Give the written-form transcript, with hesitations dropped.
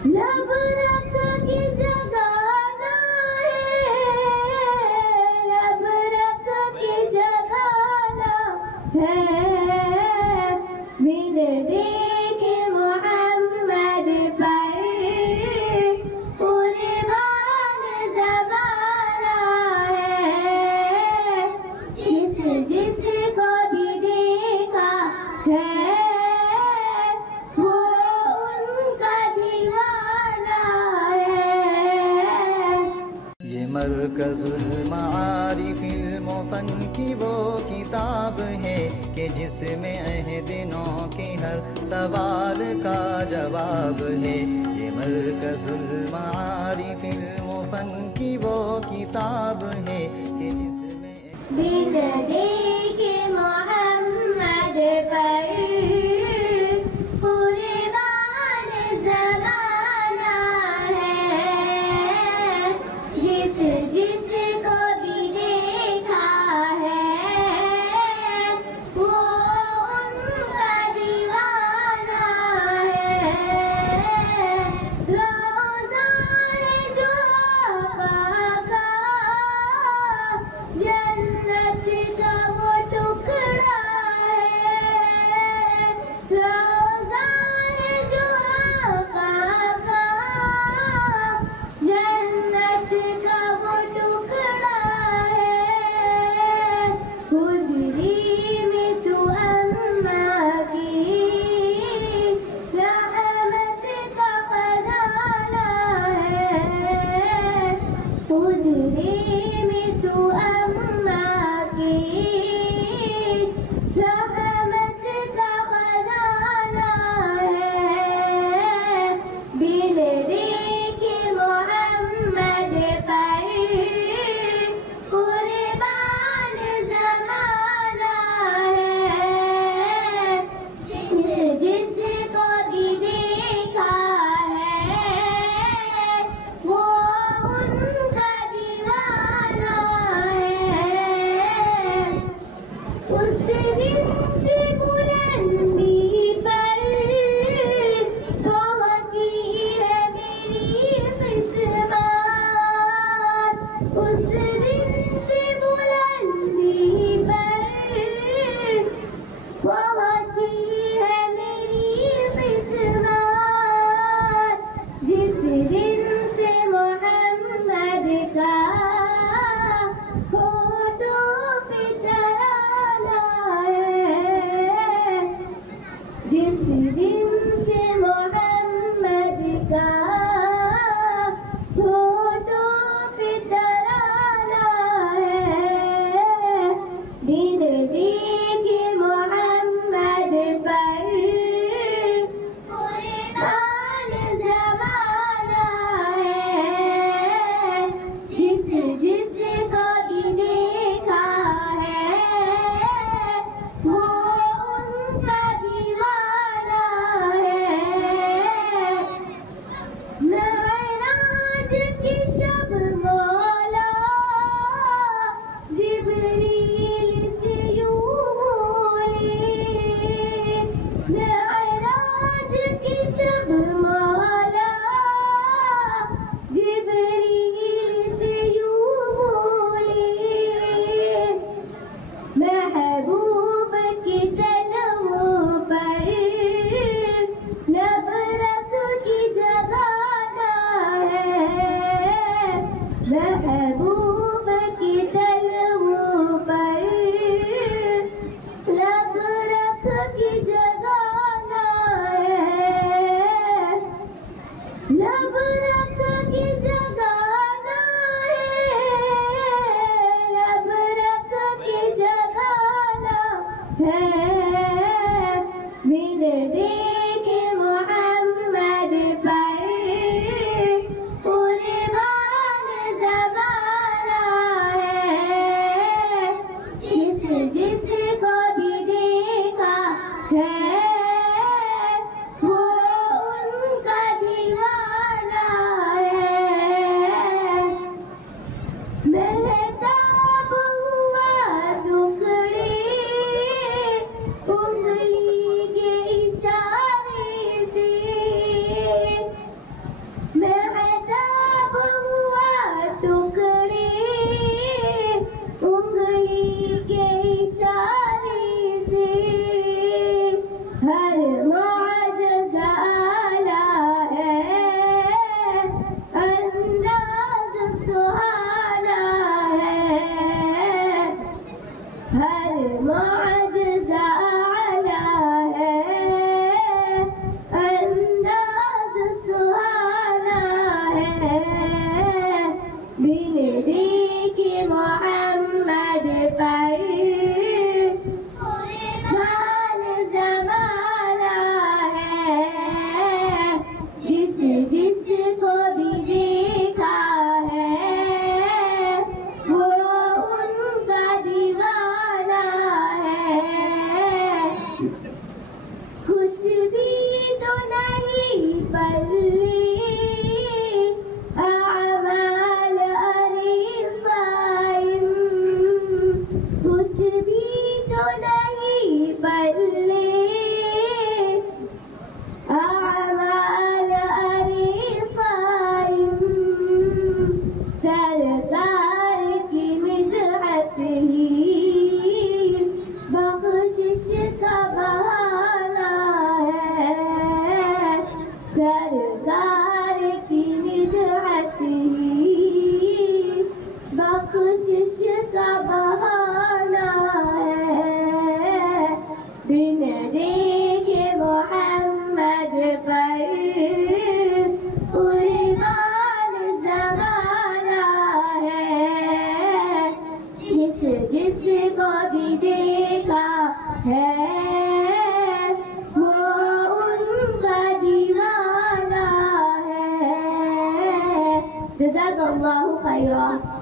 लब रख के जगाना है, लब रख के जगाना है, बिन देखे मोहम्मद पर कुर्बान ज़माना है। जिस जिसको भी देखा है वो उनका दीवाना है। ये मरकज़ुल मारिफ़िल मुफ़न की वो किताब है कि जिसमें अहदिनों के हर सवाल का जवाब है। ये मरकज़ुल मारिफ़िल मुफ़न की वो किताब है कि जिसमें बिन देखे मोहम्मद पर कुर्बान ज़माना है। जिस जिसको भी देखा है वो उनका दीवाना है। रोज़ा है जो आका का, जन्नत का वो टुकड़ा है। रोज़ा है जो आका का, जन्नत का वो टुकड़ा है। हुजरी में तू अम्मा की रहमत का खजाना है। हुजरी में तू अम्मा की रहमत का खजाना है। बिन देखे मोहम्मद पर कुर्बान ज़माना है। जिस जिसको भी देखा है वो उनका दीवाना है। उस दिन से बुलंदी पर पहुंची है मेरी किस्मत। उस दिन से बुलंदी पर पहुंची है मेरी किस्मत। जिस दिन से मोहम्मद का फोटो पे तराना है। जिस दिन से मोहम्मद का फोटो पे तराना है। बिन देखे मोहम्मद पर कुर्बान ज़माना है। जिस जिसको भी देखा है वो उनका दीवाना है। परवरदिगार की मिदहत ही बख्शिश का बहाना है। बिन देखे मोहम्मद पर कुर्बान ज़माना है। जिसको भी देखा है वो उनका दीवाना है। जज़ाकल्लाहु खैरा।